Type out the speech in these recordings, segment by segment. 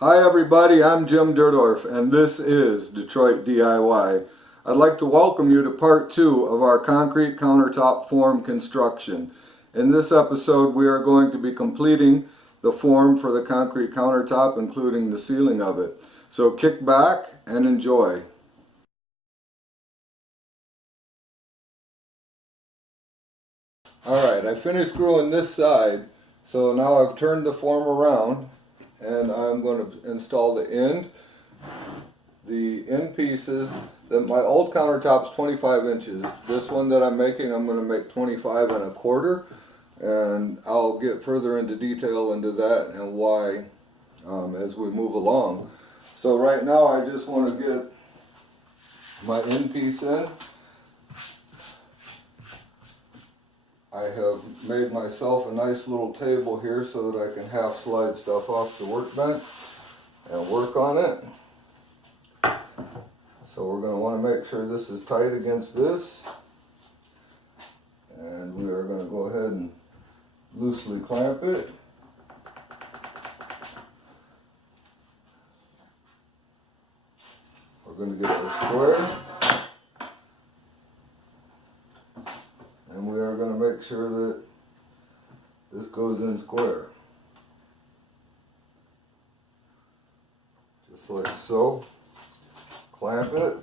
Hi everybody, I'm Jim Durdorf and this is Detroit DIY. I'd like to welcome you to part 2 of our concrete countertop form construction. In this episode we are going to be completing the form for the concrete countertop, including the sealing of it. So kick back and enjoy. Alright, I finished screwing this side, so now I've turned the form around and I'm going to install the end pieces. My old countertop's 25 inches. This one that I'm making, I'm going to make 25 and a quarter, and I'll get further into detail into that and why as we move along. So right now I just want to get my end piece in. I have made myself a nice little table here so that I can half slide stuff off the workbench and work on it. So we're going to want to make sure this is tight against this, and we are going to go ahead and loosely clamp it. We're going to get our square, and we are going to make sure that this goes in square, just like so. Clamp it.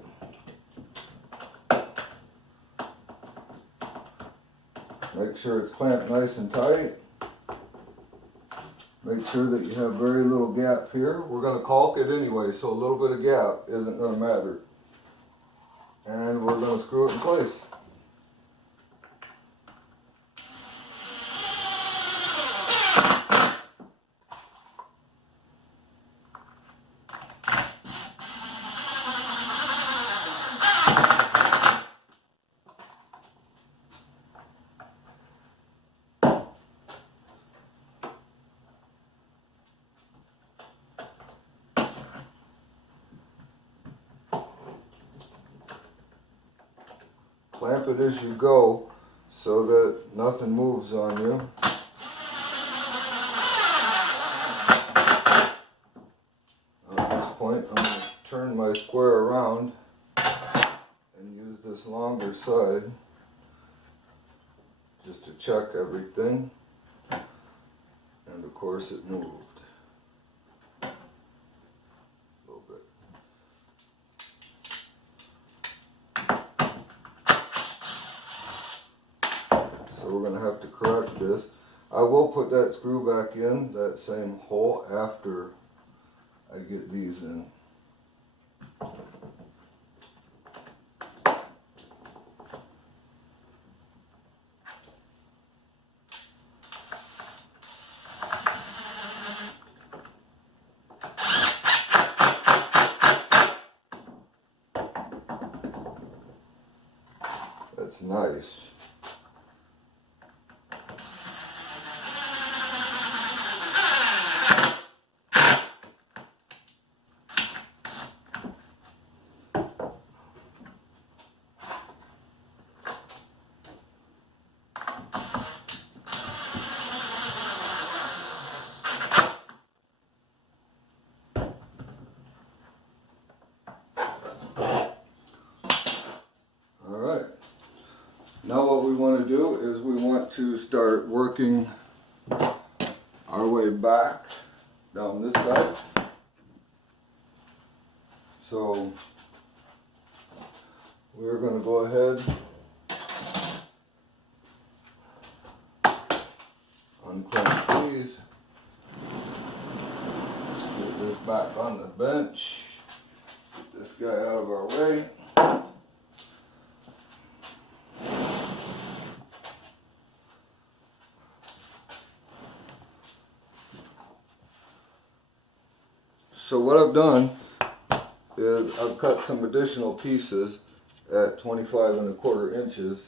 Make sure it's clamped nice and tight. Make sure that you have very little gap here. We're going to caulk it anyway, so a little bit of gap isn't going to matter. And we're going to screw it in place. Clamp it as you go so that nothing moves on you. At this point, I'm going to turn my square around and use this longer side just to check everything. And of course it moved a little bit. So we're going to have to correct this. I will put that screw back in that same hole after I get these in. That's nice. Now what we want to do is we want to start working our way back down this side. So we're going to go ahead, unclamp these, get this back on the bench, get this guy out of our way. So what I've done is I've cut some additional pieces at 25 and a quarter inches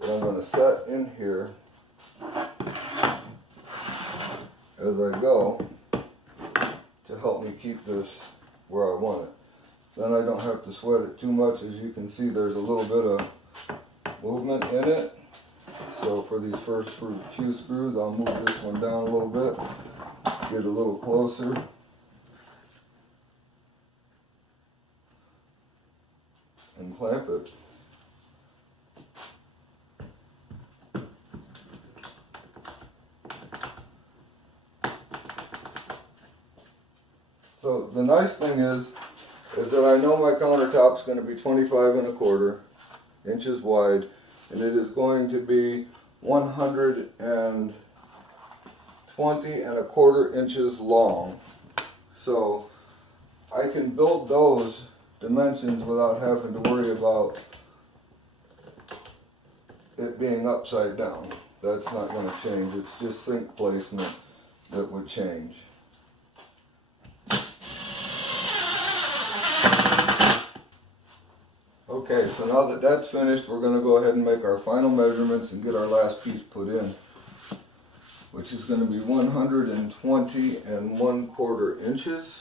that I'm going to set in here as I go to help me keep this where I want it. Then I don't have to sweat it too much. As you can see, there's a little bit of movement in it. So for these first few screws, I'll move this one down a little bit, get a little closer. and clamp it. So the nice thing is that I know my countertop's going to be 25 1/4 inches wide, and it is going to be 120 1/4 inches long. So I can build those dimensions without having to worry about it being upside down. That's not going to change. It's just sink placement that would change. Okay, so now that that's finished, we're going to go ahead and make our final measurements and get our last piece put in, which is going to be 120 1/4 inches.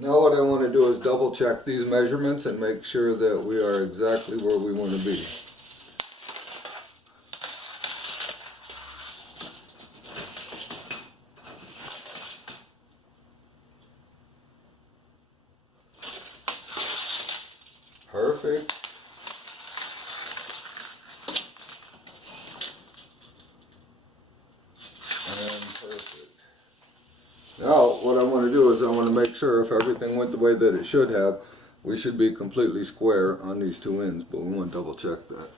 Now what I want to do is double check these measurements and make sure that we are exactly where we want to be. Perfect. And perfect. Now what I want to do is I want to make sure if everything went the way that it should have, we should be completely square on these two ends, but we want to double check that.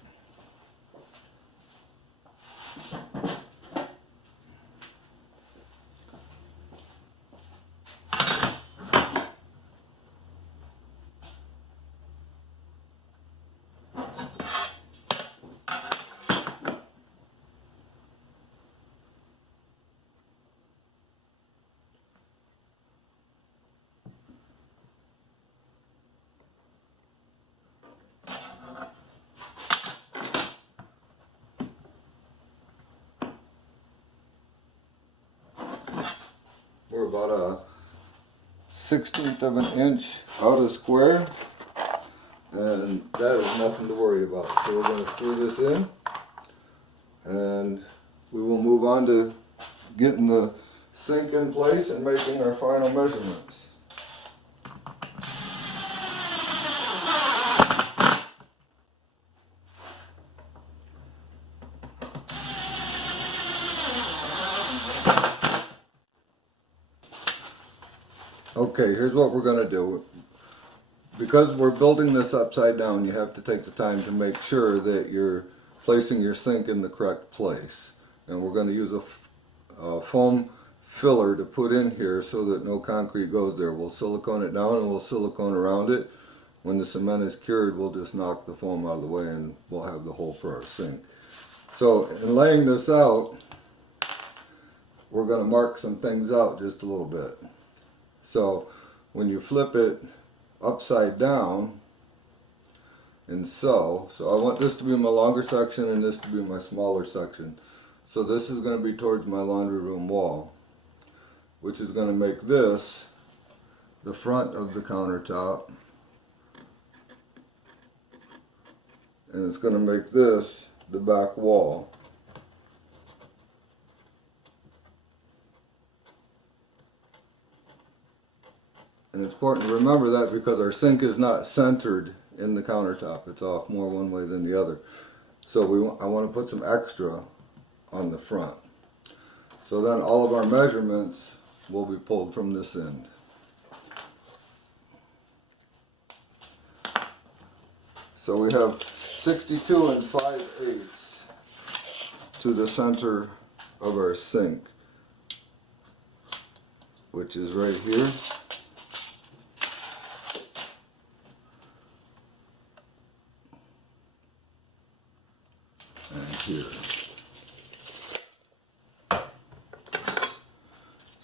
We're about a 1/16 of an inch out of square, and that is nothing to worry about. So we're going to screw this in, and we will move on to getting the sink in place and making our final measurements. Okay, here's what we're going to do. Because we're building this upside down, you have to take the time to make sure that you're placing your sink in the correct place. And we're going to use a foam filler to put in here so that no concrete goes there. We'll silicone it down and we'll silicone around it. When the cement is cured, we'll just knock the foam out of the way and we'll have the hole for our sink. So in laying this out, we're going to mark some things out just a little bit. So when you flip it upside down, and so I want this to be my longer section and this to be my smaller section. So this is going to be towards my laundry room wall, which is going to make this the front of the countertop, and it's going to make this the back wall. And it's important to remember that because our sink is not centered in the countertop. It's off more one way than the other. So I want to put some extra on the front. So then all of our measurements will be pulled from this end. So we have 62 and 5/8 to the center of our sink, which is right here. And here.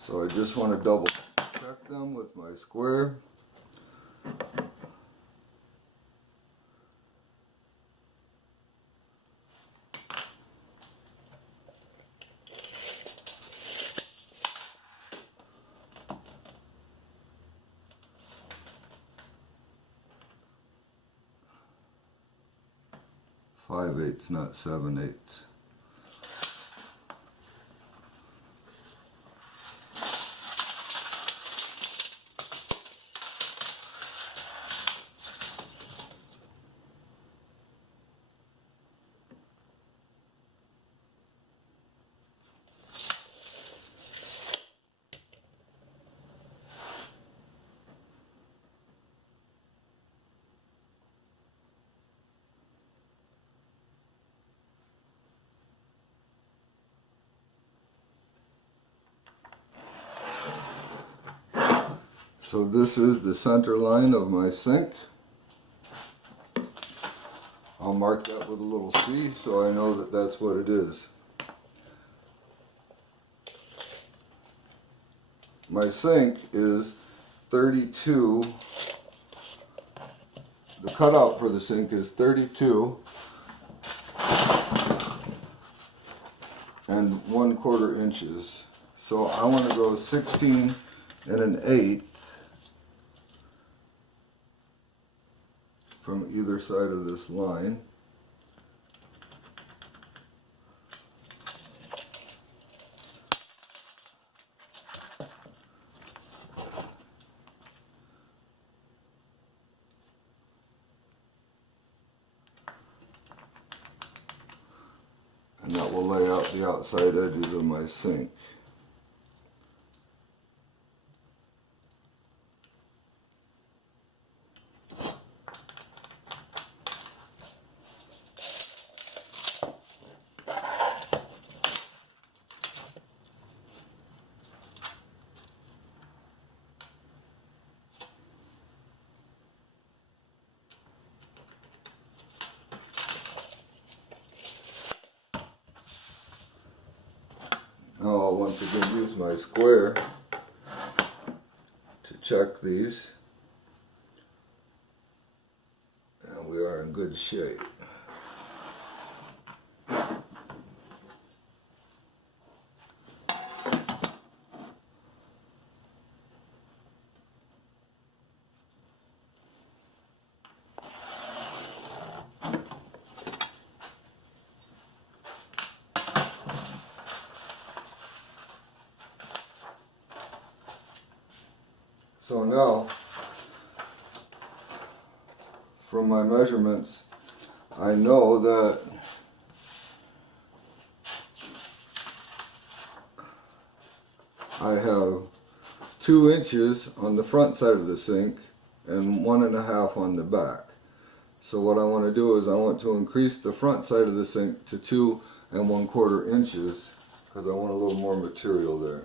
So I just want to double check them with my square. Five eighths, not 7/8. So this is the center line of my sink. I'll mark that with a little C so I know that that's what it is. My sink is 32, the cutout for the sink is 32 and 1/4 inches. So I want to go 16 and 1/8 from either side of this line. And that will lay out the outside edges of my sink. Now I'll once again use my square to check these, and we are in good shape. So now, from my measurements, I know that I have 2 inches on the front side of the sink and 1.5 on the back. So what I want to do is I want to increase the front side of the sink to 2 1/4 inches because I want a little more material there.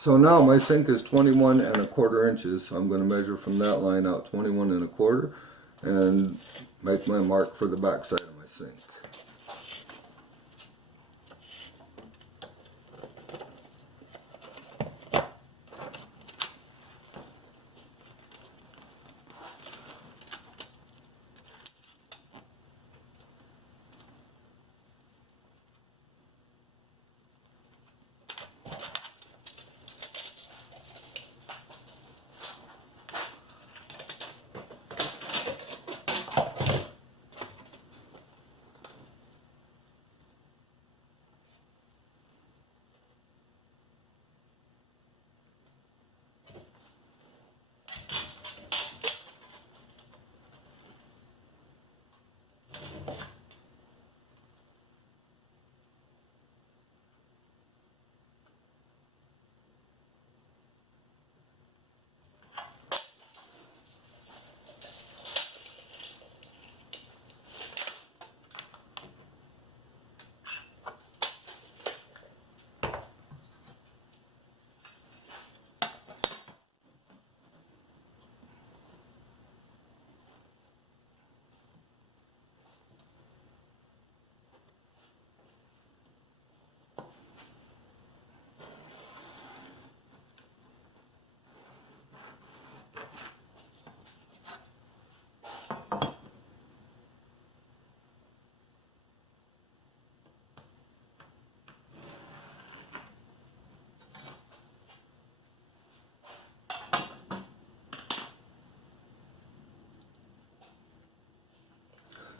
So now my sink is 21 1/4 inches. So I'm going to measure from that line out 21 1/4 and make my mark for the back side of my sink.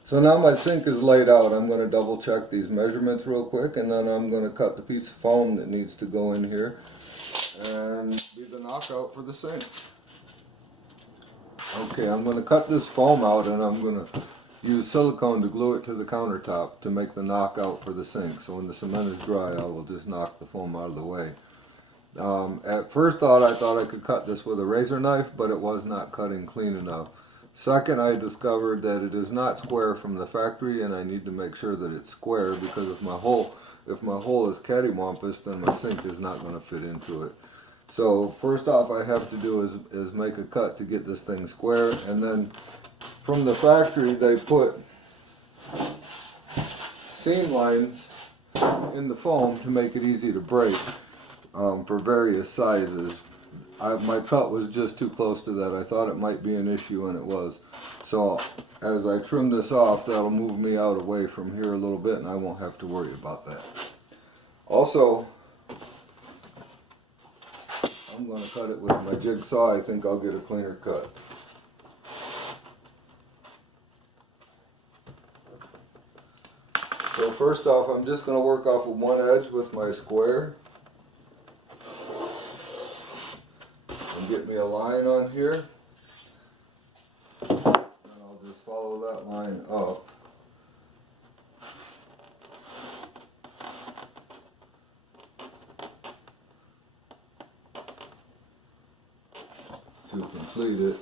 So now my sink is laid out. I'm going to double check these measurements real quick, and then I'm going to cut the piece of foam that needs to go in here and be the knockout for the sink. Okay, I'm going to cut this foam out, and I'm going to use silicone to glue it to the countertop to make the knockout for the sink. So when the cement is dry, I will just knock the foam out of the way. At first thought, I thought I could cut this with a razor knife, but it was not cutting clean enough. Second, I discovered that it is not square from the factory, and I need to make sure that it's square, because if my hole is cattywampus, then my sink is not going to fit into it. So first off, I have to do is make a cut to get this thing square, and then from the factory they put seam lines in the foam to make it easy to break for various sizes. My cut was just too close to that. I thought it might be an issue, and it was. So as I trim this off, that'll move me out away from here a little bit, and I won't have to worry about that. Also, I'm going to cut it with my jigsaw. I think I'll get a cleaner cut. So first off, I'm just going to work off of one edge with my square. Get me a line on here, and I'll just follow that line up. To complete it.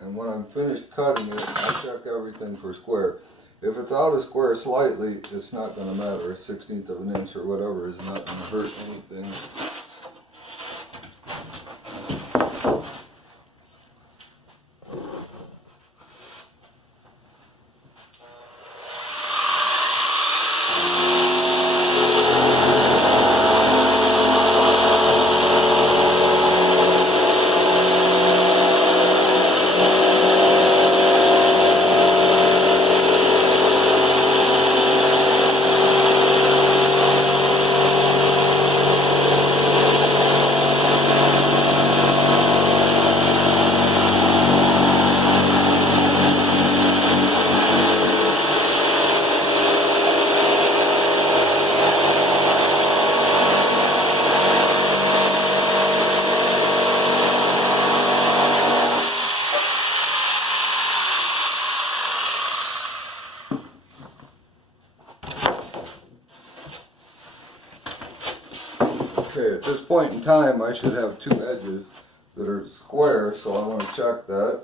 And when I'm finished cutting it, I'll check everything for square. If it's out of square slightly, it's not going to matter. A 1/16 of an inch or whatever is not going to hurt anything. Okay, at this point in time, I should have two edges that are square, so I want to check that.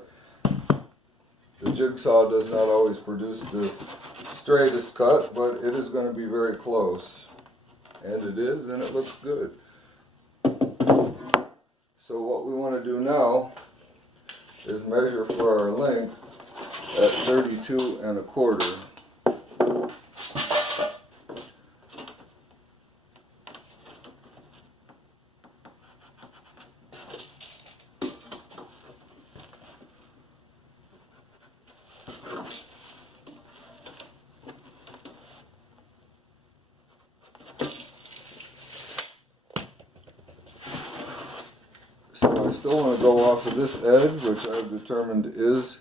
The jigsaw does not always produce the straightest cut, but it is going to be very close. And it is, and it looks good. So what we want to do now is measure for our length at 32 1/4. So I still want to go off of this edge, which I've determined is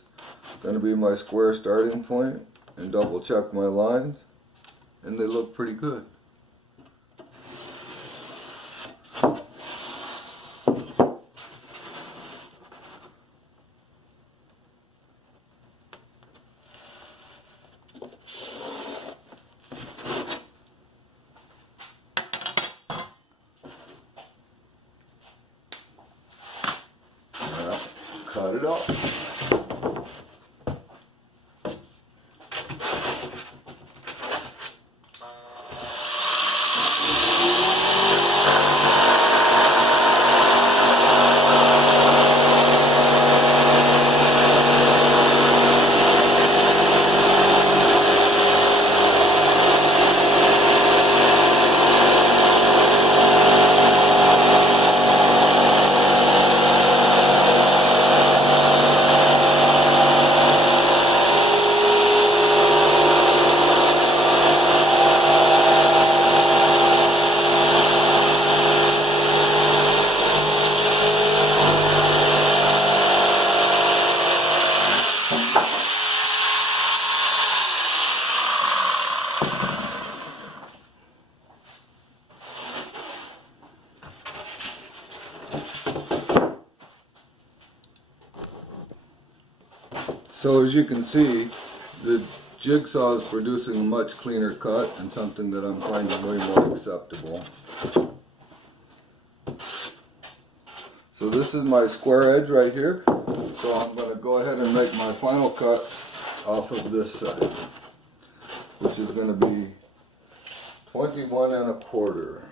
going to be my square starting point, and double check my lines, and they look pretty good. Cut it off. So as you can see, the jigsaw is producing a much cleaner cut and something that I'm finding way more acceptable. So this is my square edge right here. So I'm going to go ahead and make my final cut off of this side, which is going to be 21 1/4.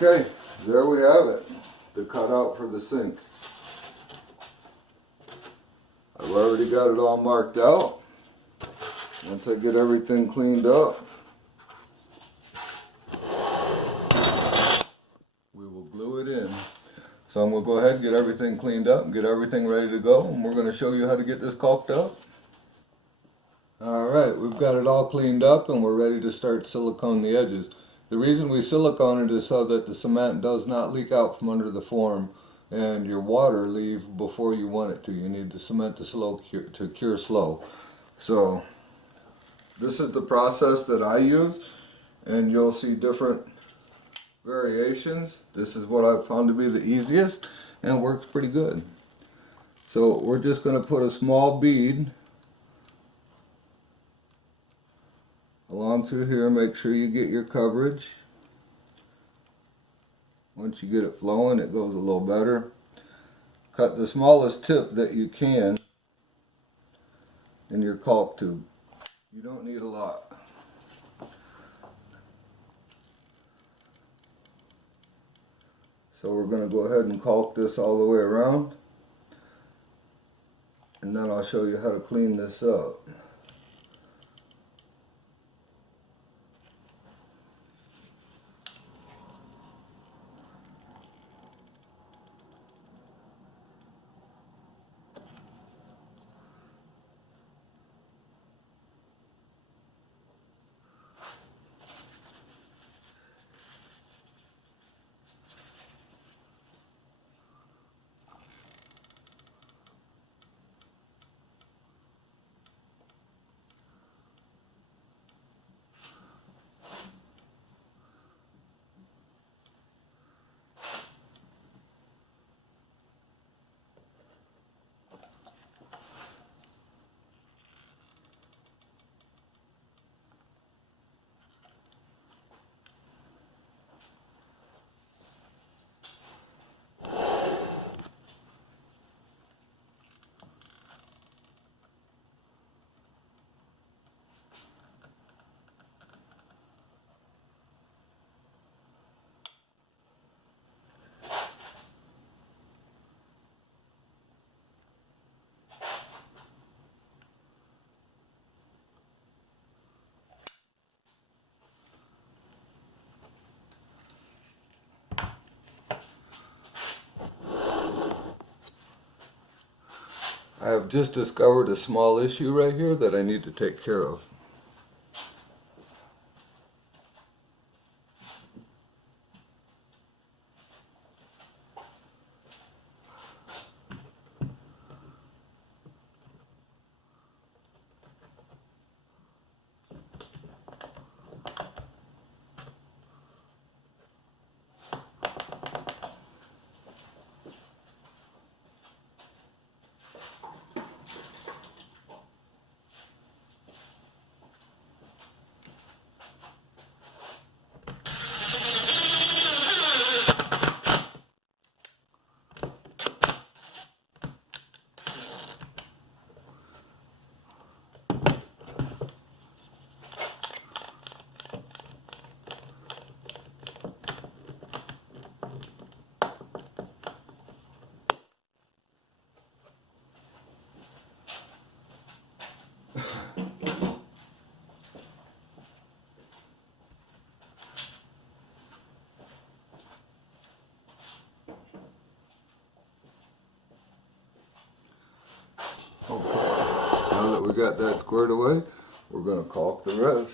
Okay, there we have it, the cutout for the sink. I've already got it all marked out. Once I get everything cleaned up, we will glue it in. So I'm going to go ahead and get everything cleaned up and get everything ready to go, and we're going to show you how to get this caulked up. Alright, we've got it all cleaned up and we're ready to start silicone the edges. The reason we silicone it is so that the cement does not leak out from under the form and your water leave before you want it to. You need the cement to cure slow. So this is the process that I use, and you'll see different variations. This is what I've found to be the easiest and works pretty good. So we're just going to put a small bead along through here. Make sure you get your coverage. Once you get it flowing, it goes a little better. Cut the smallest tip that you can in your caulk tube. You don't need a lot. So we're going to go ahead and caulk this all the way around, and then I'll show you how to clean this up. I have just discovered a small issue right here that I need to take care of. Okay, now that we got that squared away, we're going to caulk the rest.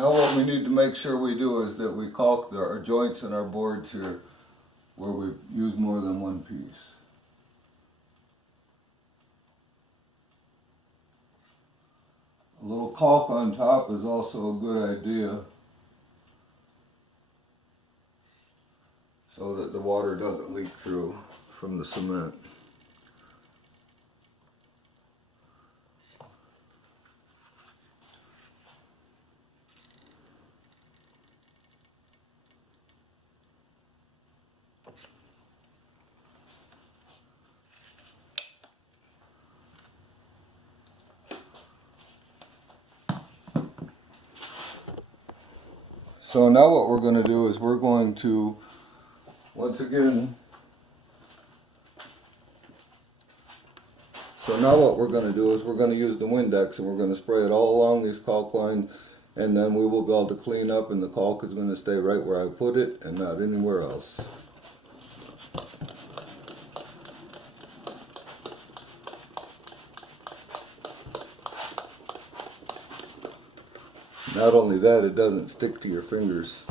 Now what we need to make sure we do is that we caulk our joints in our boards here where we use more than one piece. A little caulk on top is also a good idea so that the water doesn't leak through from the cement. So now what we're going to do is we're going to, once again, we're going to use the Windex and we're going to spray it all along these caulk lines, and then we will be able to clean up, and the caulk is going to stay right where I put it and not anywhere else. Not only that, it doesn't stick to your fingers.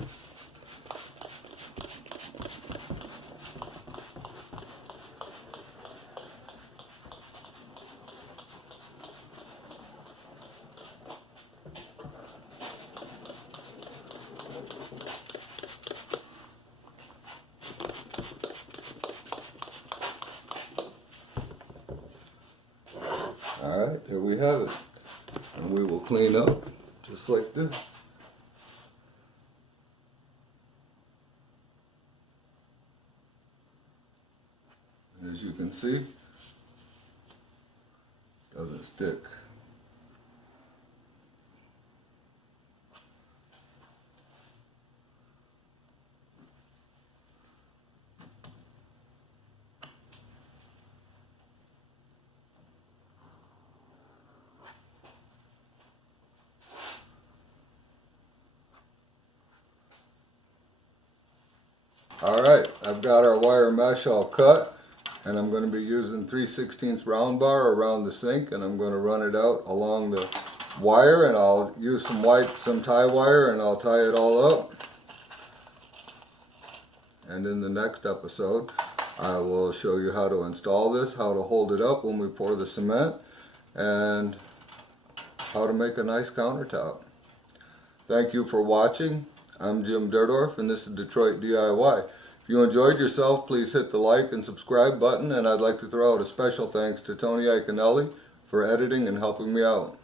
Alright, there we have it. And we will clean up just like this. And as you can see, it doesn't stick. Alright, I've got our wire mesh all cut, and I'm going to be using 3/16 round bar around the sink, and I'm going to run it out along the wire, and I'll use some tie wire, and I'll tie it all up. And in the next episode I will show you how to install this, how to hold it up when we pour the cement, and how to make a nice countertop. Thank you for watching. I'm Jim Derdorf, and this is Detroit DIY. If you enjoyed yourself, please hit the like and subscribe button, and I'd like to throw out a special thanks to Tony Iaconelli for editing and helping me out.